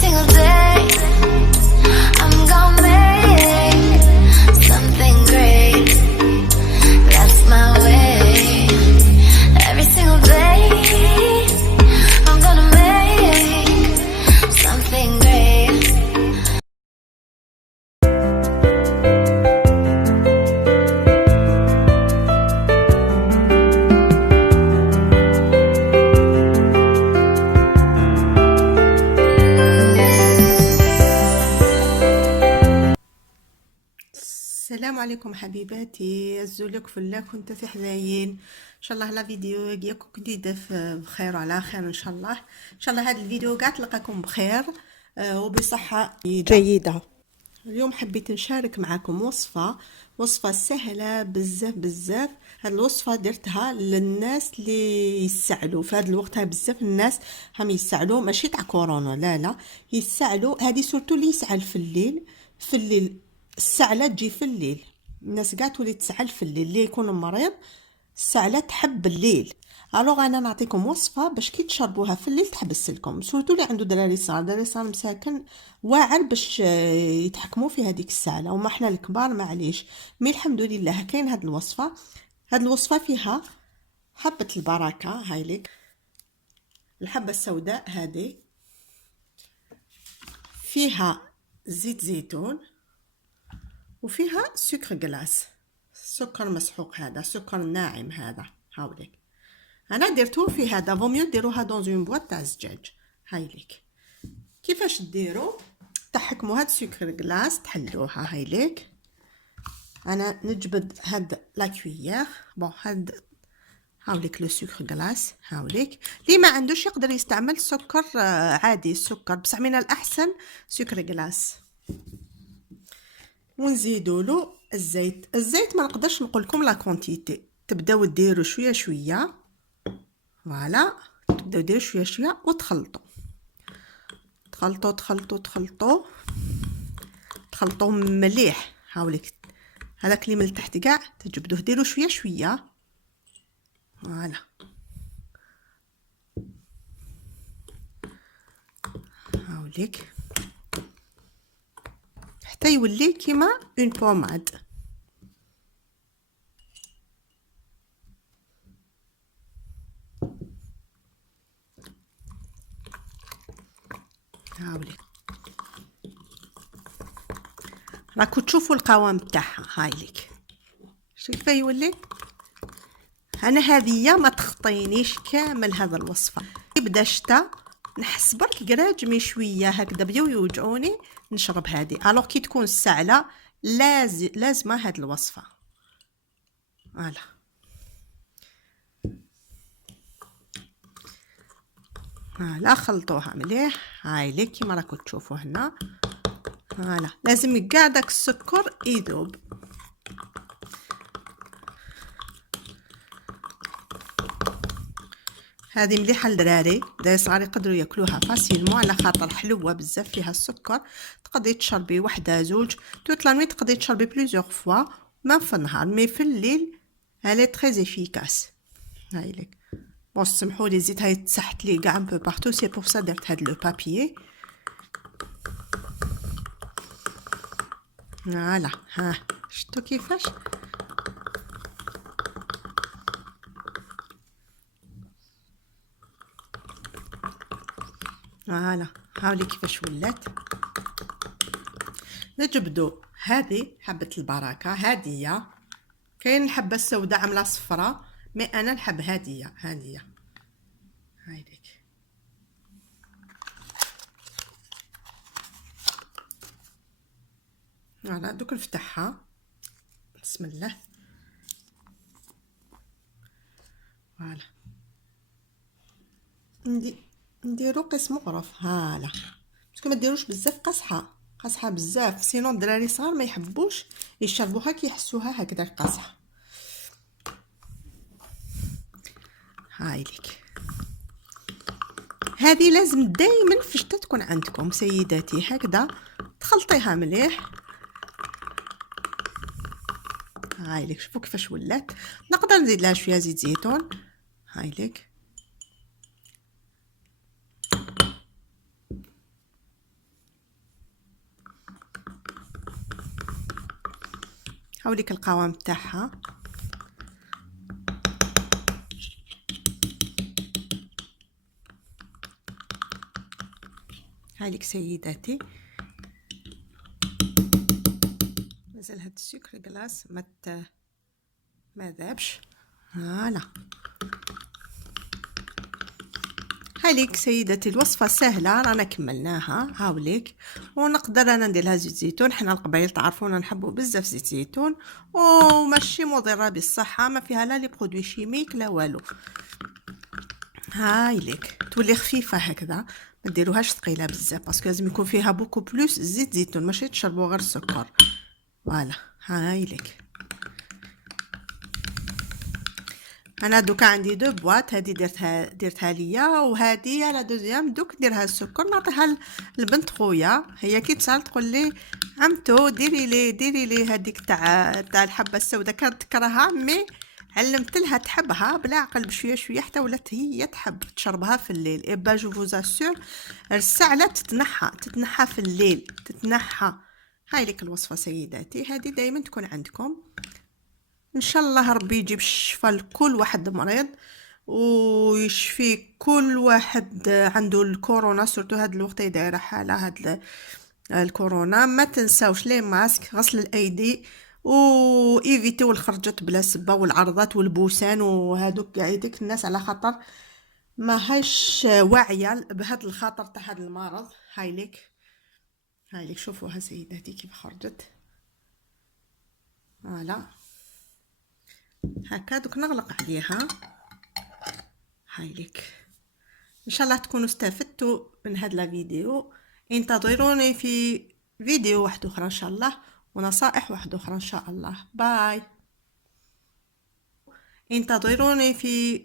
single day I'm gonna make something great. That's my way. Every single day I'm gonna make something great. السلام عليكم حبيباتي، الزولك في الله كنت في حذاين ان شاء الله. لا فيديو ديالكم كنتي بخير وعلى خير ان شاء الله. ان شاء الله هذا الفيديو قاع تلقاكم بخير وبصحه جيده. اليوم حبيت نشارك معكم وصفه سهله بزاف بزاف. هاد الوصفه درتها للناس اللي يسعلوا في هذا الوقت. بزاف الناس هم يسعلوا، ماشي تاع كورونا، لا يسعلوا. هذه سورتو اللي يسعل في الليل السعلة تجي في الليل. الناس قاع تولي تسعل في الليل، اللي يكون مريض السعلة تحب الليل. الوغ انا نعطيكم وصفه باش كي تشربوها في الليل تحبس لكم، سورتو اللي عنده دراري صغار مساكن واعر باش يتحكموا في هذيك السعله. وما احنا الكبار معليش. مي الحمد لله كاين هاد الوصفه فيها حبه البركه. هاي لك الحبه السوداء هذه، فيها زيت زيتون، وفيها سكر جلاس، سكر مسحوق، هذا سكر ناعم هذا. هاوليك انا درتو في هذا، فوميو ديروها دون اون بواط تاع الزجاج. هايليك كيفاش ديروا؟ تحكموا هاد سكر جلاس تحلوها. هايليك انا نجبد هاد لا كويير. بون هاد هاوليك لو سكر جلاس. هاوليك اللي ما عندوش يقدر يستعمل سكر عادي، السكر بصح من الاحسن سكر جلاس. ونزيدوا له الزيت ما نقدرش نقول لكم لا كونتيتي، تبداو ديروا شويه شويه. فوالا تبداو ديروا شويه شويه وتخلطوا تخلطوا تخلطوا تخلطوا تخلطوا مليح. هاوليك هذاك اللي من تحت كاع تجبدوه ديروا شويه شويه. فوالا هاوليك حتى يولي كيما اون بوماد. هاوليك راكو تشوفوا القوام تاعها. هايليك شوف كيف يولي. انا هذه ما تخطينيش كامل هذا الوصفه. يبدا الشتا نحس برك قراجمي شويه هكذا بداو يوجعوني نشرب هذه. الوغ كي تكون السعله لازمه هذه الوصفه. فوالا لا خلطوها مليح. هايليك كيما راكم تشوفوا هنا. فوالا لازم كاع داك السكر يذوب. هذه مليحه للدراري صغار يقدروا ياكلوها فاسيلمون، على خاطر حلوه بزاف فيها السكر. تقدري تشربي وحده زوج توت لا نوي، تقدري تشربي بليزيور فوا ما في النهار. مي في الليل elle est très efficace. هايليك بون سمحوا لي زيت هاي تسحت لي كاع ان بو بارتو، سي بور سا درت هاد لو بابيي. فوالا ها شفتوا كيفاش. فوالا هاولي كيفاش ولات. نجبدوا هذه حبه البركه هاديه. كاين الحبه السوداء عامله صفراء، مي انا نحب هاديه. هايديك فوالا دوك نفتحها بسم الله. فوالا نديرو قسم مغرف. هالا باسكو ما ديروش بزاف قاصحه بزاف، سينو الدراري صغار ما يحبوش يشربوها كي يحسوها هكذا قاصحه. هايليك هذه لازم دائما في الشتا تكون عندكم سيداتي، هكذا تخلطيها مليح. هايليك شوفوا كيفاش ولات. نقدر نزيد لها شويه زيت زيتون. هايليك هاوليك القوام تاعها. هايليك سيداتي، مازال هاد السكر كلاص ما ذابش. فوالا هايليك سيداتي الوصفه سهله، رانا كملناها. هاوليك ونقدر انا ندير لها زيت زيتون. حنا القبايل تعرفونا نحبوا بزاف زيت زيتون، وماشي مضره بالصحه، ما فيها لا لي برودوي شيميك لا والو. هايليك تولي خفيفه هكذا، ما ديروهاش ثقيله بزاف باسكو لازم يكون فيها بوكو بلوس زيت زيتون، ماشي تشربوا غير السكر. فوالا هايليك انا دوكا عندي دو بواط، هذه درتها ليا، وهذه لا دوزيام دوك نديرها السكر نعطيها لبنت خويا. هي كي تسال تقول لي عمتو ديري لي هذيك تاع الحبه السوداء، كانت تكرهها مي علمت لها تحبها بلا عقل بشويه شويه حتى ولات هي تحب تشربها في الليل. اي با جو فوز اسور السعله تتنحى في الليل تتنحى. هاي لك الوصفه سيداتي، هذه دائما تكون عندكم ان شاء الله. ربي يجيب الشفاء لكل واحد مريض، ويشفي كل واحد عنده الكورونا، سورتو هاد الوقت دايره حاله هاد الكورونا. ما تنساوش لي ماسك، غسل الايدي، ايفيتيو الخرجات بلا سبه والعرضات والبوسان وهادوك كاع يديك الناس، على خاطر ما هاش واعيه بهاد الخطر تاع هاد المرض. هايليك شوفوها سيداتي كيف خرجت. فوالا هكا دوك نغلق عليها. هايليك ان شاء الله تكونوا استفدتوا من هاد لا فيديو. انتظروني في فيديو واحد اخرى ان شاء الله، ونصائح واحده اخرى ان شاء الله. باي. انتظروني في